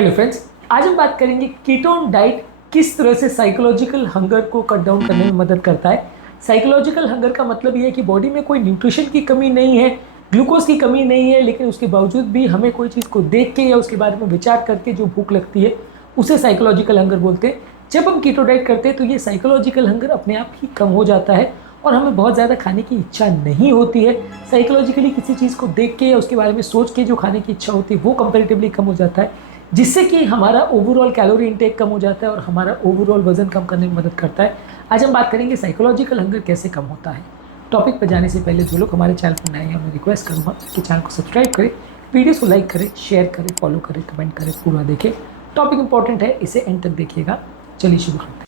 Hello friends, आज हम बात करेंगे कीटोन डाइट किस तरह से साइकोलॉजिकल हंगर को कट डाउन करने में मदद करता है। साइकोलॉजिकल हंगर का मतलब ये है कि बॉडी में कोई न्यूट्रिशन की कमी नहीं है, ग्लूकोज की कमी नहीं है, लेकिन उसके बावजूद भी हमें कोई चीज़ को देख के या उसके बारे में विचार करके जो भूख लगती है उसे साइकोलॉजिकल हंगर बोलते हैं। जब हम कीटो डाइट करते हैं तो ये साइकोलॉजिकल हंगर अपने आप ही कम हो जाता है और हमें बहुत ज़्यादा खाने की इच्छा नहीं होती है। साइकोलॉजिकली किसी चीज़ को देख के या उसके बारे में सोच के जो खाने की इच्छा होती है वो कंपैरेटिवली कम हो जाता है, जिससे कि हमारा ओवरऑल कैलोरी इंटेक कम हो जाता है और हमारा ओवरऑल वजन कम करने में मदद करता है। आज हम बात करेंगे साइकोलॉजिकल हंगर कैसे कम होता है। टॉपिक पर जाने से पहले जो लोग हमारे चैनल पर नए हैं मैं रिक्वेस्ट करूँगा कि चैनल को सब्सक्राइब करें, वीडियोस को लाइक करें, शेयर करें, फॉलो करें, कमेंट करें, पूरा देखें। टॉपिक इंपॉर्टेंट है, इसे एंड तक देखिएगा। चलिए शुरू करते हैं।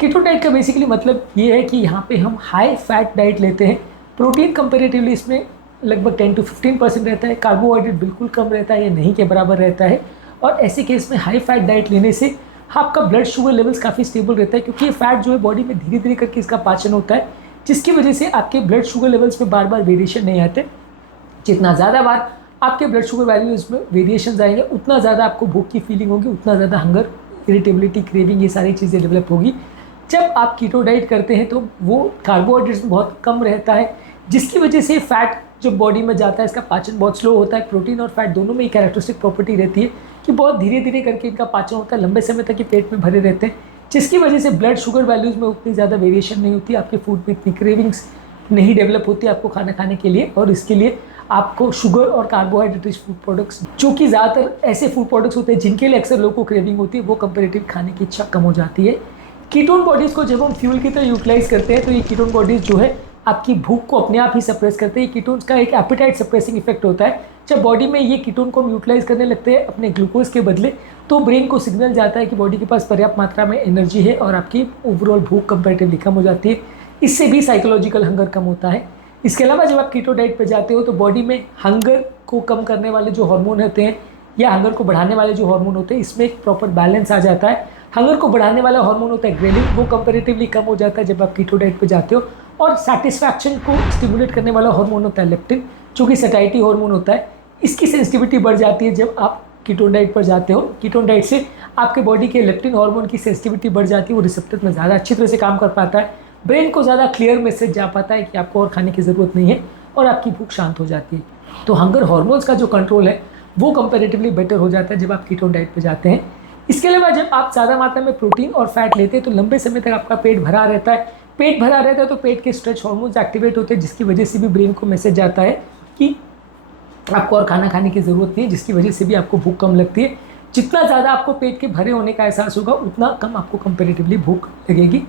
कीटो डाइट का बेसिकली मतलब ये है कि यहाँ पे हम हाई फैट डाइट लेते हैं। प्रोटीन कंपेरेटिवली इसमें लगभग 10 to 15% रहता है, कार्बोहाइड्रेट बिल्कुल कम रहता है या नहीं के बराबर रहता है। और ऐसे केस में हाई फैट डाइट लेने से आपका ब्लड शुगर लेवल्स काफ़ी स्टेबल रहता है, क्योंकि ये फैट जो है बॉडी में धीरे धीरे करके इसका पाचन होता है, जिसकी वजह से आपके ब्लड शुगर लेवल्स में बार बार वेरिएशन नहीं आते। जितना ज़्यादा बार आपके ब्लड शुगर वैल्यूज में वेरिएशन आएंगे उतना ज़्यादा आपको भूख की फीलिंग होगी, उतना ज़्यादा हंगर, इरिटेबिलिटी, क्रेविंग, ये सारी चीज़ें डेवलप होगी। जब आप कीटो डाइट करते हैं तो वो कार्बोहाइड्रेट्स बहुत कम रहता है, जिसकी वजह से फैट जब बॉडी में जाता है इसका पाचन बहुत स्लो होता है। प्रोटीन और फैट दोनों में एक कैरेक्टरिस्टिक प्रॉपर्टी रहती है कि बहुत धीरे धीरे करके इनका पाचन होता है, लंबे समय तक ये पेट में भरे रहते हैं, जिसकी वजह से ब्लड शुगर वैल्यूज़ में उतनी ज़्यादा वेरिएशन नहीं होती, आपके फूड में इतनी क्रेविंग्स नहीं डेवलप होती आपको खाना खाने के लिए। और इसके लिए आपको शुगर और कार्बोहाइड्रेट रिच फूड प्रोडक्ट्स, जो कि ज़्यादातर ऐसे फूड प्रोडक्ट्स होते हैं जिनके लिए अक्सर लोगों को क्रेविंग होती है, वो कंपेरेटिव खाने की इच्छा कम हो जाती है। कीटोन बॉडीज़ को जब हम फ्यूल की तरह यूटिलाइज करते हैं तो ये कीटोन बॉडीज़ जो है आपकी भूख को अपने आप ही सप्रेस करते हैं। कीटोन्स का एक एपेटाइट सप्रेसिंग इफेक्ट होता है। जब बॉडी में ये कीटोन को हम यूटिलाइज करने लगते हैं अपने ग्लूकोज के बदले, तो ब्रेन को सिग्नल जाता है कि बॉडी के पास पर्याप्त मात्रा में एनर्जी है और आपकी ओवरऑल भूख कंपेरेटिवली कम हो जाती है। इससे भी साइकोलॉजिकल हंगर कम होता है। इसके अलावा जब आप कीटो डाइट पर जाते हो तो बॉडी में हंगर को कम करने वाले जो हार्मोन होते हैं या हंगर को बढ़ाने वाले जो हार्मोन होते हैं, इसमें एक प्रॉपर बैलेंस आ जाता है। हंगर को बढ़ाने वाला हार्मोन होता है ग्रेलिन, वो कंपैरेटिवली कम हो जाता है जब आप कीटो डाइट पे जाते हो। और सैटिस्फैक्शन को स्टिमुलेट करने वाला हार्मोन होता है लेप्टिन, जो कि सैटिस्फैक्शन हार्मोन होता है। इसकी सेंसिटिविटी बढ़ जाती है जब आप कीटोन डाइट पर जाते हो। कीटोन डाइट से आपके बॉडी के लेप्टिन हार्मोन की सेंसिटिविटी बढ़ जाती है, वो रिसेप्टर में ज़्यादा अच्छी तरह से काम कर पाता है, ब्रेन को ज़्यादा क्लियर मैसेज जा पाता है कि आपको और खाने की ज़रूरत नहीं है और आपकी भूख शांत हो जाती है। तो हंगर हार्मोन्स का जो कंट्रोल है वो कंपैरेटिवली बेटर हो जाता है जब आप कीटोन डाइट पे जाते हैं। इसके अलावा जब आप ज़्यादा मात्रा में प्रोटीन और फैट लेते हैं तो लंबे समय तक आपका पेट भरा रहता है। पेट भरा रहता है तो पेट के स्ट्रेच हार्मोन्स एक्टिवेट होते हैं, जिसकी वजह से भी ब्रेन को मैसेज जाता है कि आपको और खाना खाने की ज़रूरत नहीं है, जिसकी वजह से भी आपको भूख कम लगती है। जितना ज़्यादा आपको पेट के भरे होने का एहसास होगा उतना कम आपको कंपेरेटिवली भूख लगेगी।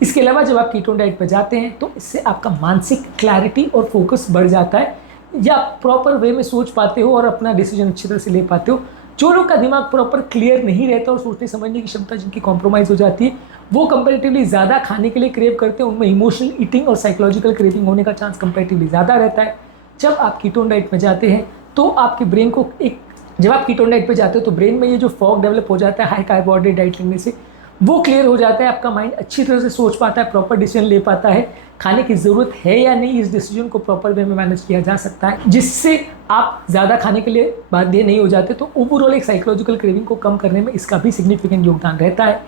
इसके अलावा जब आप कीटोन डाइट पर जाते हैं तो इससे आपका मानसिक क्लैरिटी और फोकस बढ़ जाता है, या प्रॉपर वे में सोच पाते हो और अपना डिसीजन अच्छी तरह से ले पाते हो। जो लोग का दिमाग प्रॉपर क्लियर नहीं रहता और सोचने समझने की क्षमता जिनकी कॉम्प्रोमाइज़ हो जाती है, वो कंपैरेटिवली ज़्यादा खाने के लिए क्रेव करते हैं, उनमें इमोशनल ईटिंग और साइकोलॉजिकल क्रेविंग होने का चांस कंपैरेटिवली ज़्यादा रहता है। जब आप कीटोन डाइट में जाते हैं तो आपके ब्रेन को जब आप कीटोन डाइट पे जाते हो तो ब्रेन में ये जो फॉग डेवलप हो जाता है हाई कार्बोहाइड्रेट डाइट लेने से, वो क्लियर हो जाता है। आपका माइंड अच्छी तरह से सोच पाता है, प्रॉपर डिसीजन ले पाता है, खाने की ज़रूरत है या नहीं इस डिसीजन को प्रॉपर वे में मैनेज किया जा सकता है, जिससे आप ज़्यादा खाने के लिए बाध्य नहीं हो जाते। तो ओवरऑल एक साइकोलॉजिकल क्रेविंग को कम करने में इसका भी सिग्निफिकेंट योगदान रहता है।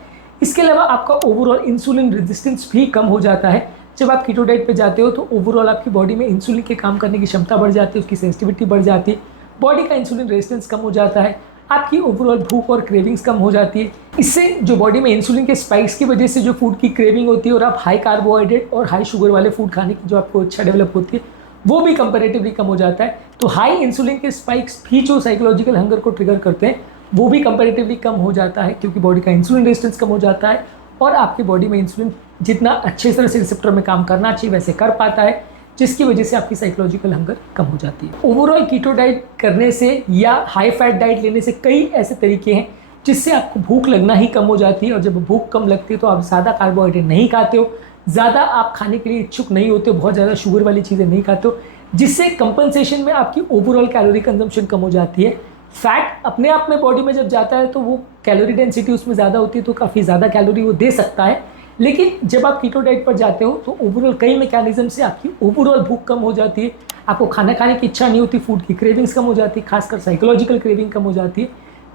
इसके अलावा आपका ओवरऑल इंसुलिन रेजिस्टेंस भी कम हो जाता है। जब आप कीटो डाइट पे जाते हो तो ओवरऑल आपकी बॉडी में इंसुलिन के काम करने की क्षमता बढ़ जाती है, उसकी सेंसिटिविटी बढ़ जाती है, बॉडी का इंसुलिन रेजिस्टेंस कम हो जाता है, आपकी ओवरऑल भूख और क्रेविंग्स कम हो जाती है। इससे जो बॉडी में इंसुलिन के स्पाइक्स की वजह से जो फूड की क्रेविंग होती है और आप हाई कार्बोहाइड्रेट और हाई शुगर वाले फूड खाने की जो आपको इच्छा डेवलप होती है, वो भी कंपैरेटिवली कम हो जाता है। तो हाई इंसुलिन के स्पाइक्स भी जो साइकोलॉजिकल हंगर को ट्रिगर करते हैं वो भी कंपैरेटिवली कम हो जाता है, क्योंकि बॉडी का इंसुलिन रेजिस्टेंस कम हो जाता है और आपकी बॉडी में इंसुलिन जितना अच्छे तरह से रिसेप्टर में काम करना चाहिए वैसे कर पाता है, जिसकी वजह से आपकी साइकोलॉजिकल हंगर कम हो जाती है। ओवरऑल कीटो डाइट करने से या हाई फैट डाइट लेने से कई ऐसे तरीके हैं जिससे आपको भूख लगना ही कम हो जाती है। और जब भूख कम लगती है तो आप ज़्यादा कार्बोहाइड्रेट नहीं खाते हो, ज़्यादा आप खाने के लिए इच्छुक नहीं होते हो, बहुत ज़्यादा शुगर वाली चीज़ें नहीं खाते हो, जिससे कंपनसेशन में आपकी ओवरऑल कैलोरी कंजम्पशन कम हो जाती है। फैट अपने आप में बॉडी में जब जाता है तो वो कैलोरी डेंसिटी उसमें ज़्यादा होती है तो काफ़ी ज़्यादा कैलोरी वो दे सकता है। लेकिन जब आप कीटो डाइट पर जाते हो तो ओवरऑल कई मैकेनिज्म से आपकी ओवरऑल भूख कम हो जाती है, आपको खाना खाने की इच्छा नहीं होती, फूड की क्रेविंग्स कम हो जाती है, खासकर साइकोलॉजिकल क्रेविंग कम हो जाती है,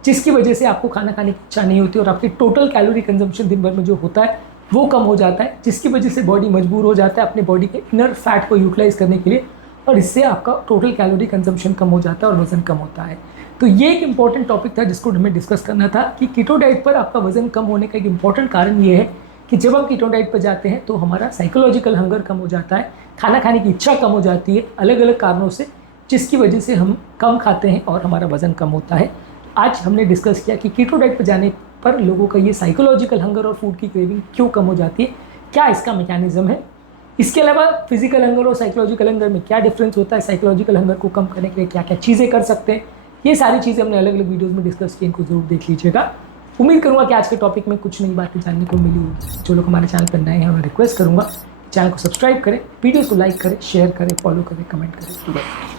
जिसकी वजह से आपको खाना खाने की इच्छा नहीं होती और आपकी टोटल कैलोरी कंजम्पशन दिन भर में जो होता है वो कम हो जाता है, जिसकी वजह से बॉडी मजबूर हो जाता है अपने बॉडी के इनर फैट को यूटिलाइज करने के लिए और इससे आपका टोटल कैलोरी कंजम्पशन कम हो जाता है और वजन कम होता है। तो ये एक इंपॉर्टेंट टॉपिक था जिसको हमें डिस्कस करना था कि कीटो डाइट पर आपका वजन कम होने का एक इंपॉर्टेंट कारण ये है कि जब हम कीटो डाइट पर जाते हैं तो हमारा साइकोलॉजिकल हंगर कम हो जाता है, खाना खाने की इच्छा कम हो जाती है अलग अलग कारणों से, जिसकी वजह से हम कम खाते हैं और हमारा वजन कम होता है। आज हमने डिस्कस किया कि कीटो डाइट पर जाने पर लोगों का ये साइकोलॉजिकल हंगर और फूड की क्रेविंग क्यों कम हो जाती है, क्या इसका मैकेनिज्म है। इसके अलावा फिजिकल हंगर और साइकोलॉजिकल हंगर में क्या डिफरेंस होता है, साइकोलॉजिकल हंगर को कम करने के लिए क्या क्या चीज़ें कर सकते हैं, ये सारी चीज़ें हमने अलग अलग वीडियोज़ में डिस्कस की, इनको जरूर देख लीजिएगा। उम्मीद करूँगा कि आज के टॉपिक में कुछ नई बातें जानने को मिली होगी। जो लोग हमारे चैनल पर नए हैं मैं रिक्वेस्ट करूँगा चैनल को सब्सक्राइब करें, वीडियो को लाइक करें, शेयर करें, फॉलो करें, कमेंट करें।